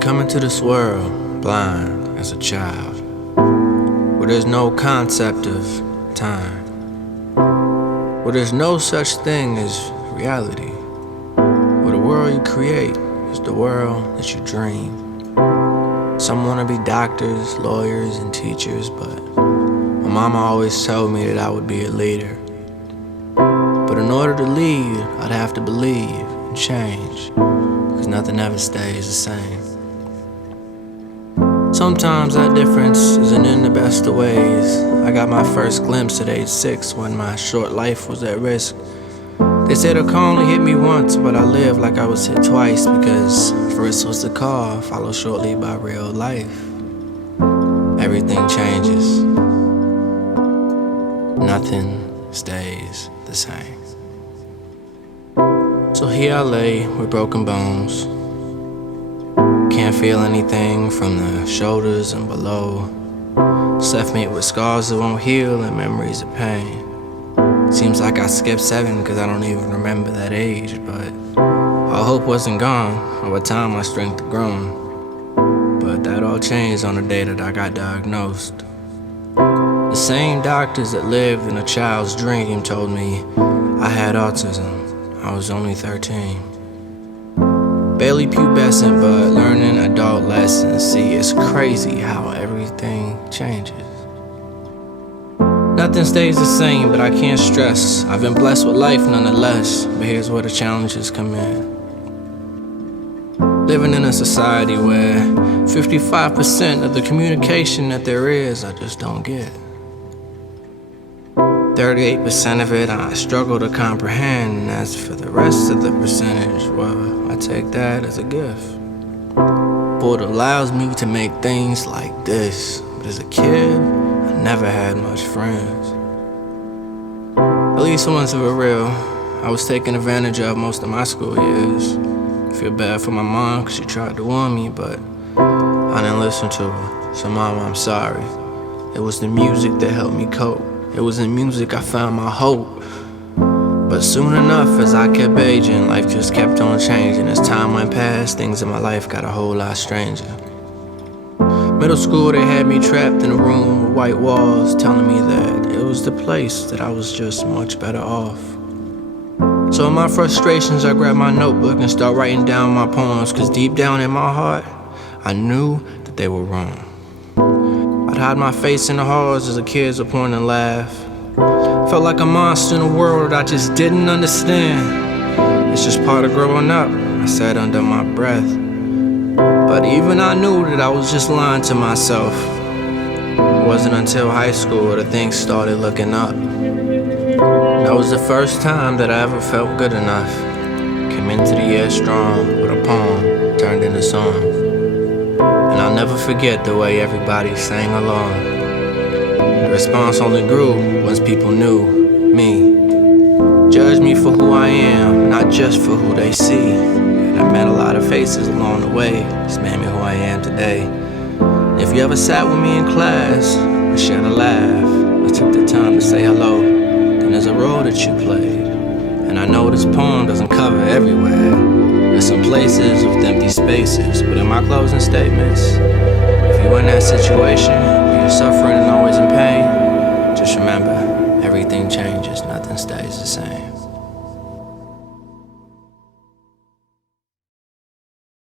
come into this world blind as a child, where there's no concept of time, where there's no such thing as reality, where the world you create is the world that you dream. Some want to be doctors, lawyers, and teachers, but my mama always told me that I would be a leader. But in order to lead, I'd have to believe and change, because nothing ever stays the same. Sometimes that difference isn't in the best of ways. I got my first glimpse at age 6 when my short life was at risk. They said a car only hit me once, but I lived like I was hit twice, because first was the car, followed shortly by real life. Everything changes. Nothing stays the same. So here I lay with broken bones. Can't feel anything from the shoulders and below. Just left me with scars that won't heal and memories of pain. Seems like I skipped 7 cause I don't even remember that age, but all hope wasn't gone. Over time my strength had grown, but that all changed on the day that I got diagnosed. The same doctors that lived in a child's dream told me I had autism. I was only 13. Barely pubescent, but learning adult lessons. See, it's crazy how everything changes. Nothing stays the same, but I can't stress. I've been blessed with life nonetheless, but here's where the challenges come in. Living in a society where 55% of the communication that there is, I just don't get. 38% of it I struggle to comprehend, and as for the rest of the percentage, well, I take that as a gift. For it allows me to make things like this. But as a kid, I never had much friends. At least ones that were real. I was taken advantage of most of my school years. I feel bad for my mom cause she tried to warn me, but I didn't listen to her. So mama, I'm sorry. It was the music that helped me cope. It was in music I found my hope. But soon enough, as I kept aging, life just kept on changing. As time went past, things in my life got a whole lot stranger. Middle school, they had me trapped in a room with white walls, telling me that it was the place that I was just much better off. So in my frustrations, I grabbed my notebook and started writing down my poems, cause deep down in my heart, I knew that they were wrong. I'd hide my face in the halls as the kids would point and laugh. Felt like a monster in a world I just didn't understand. It's just part of growing up, I said under my breath. But even I knew that I was just lying to myself. It wasn't until high school that things started looking up. That was the first time that I ever felt good enough. Came into the year strong with a poem turned into song. And I'll never forget the way everybody sang along. The response only grew once people knew me. Judged me for who I am, not just for who they see. And I met a lot of faces along the way. It's made me who I am today. And if you ever sat with me in class or shared a laugh, I took the time to say hello, then there's a role that you played. And I know this poem doesn't cover everywhere. There's some places with empty spaces, but in my closing statements, if you're in that situation where you're suffering and always in pain, just remember, everything changes, nothing stays the same.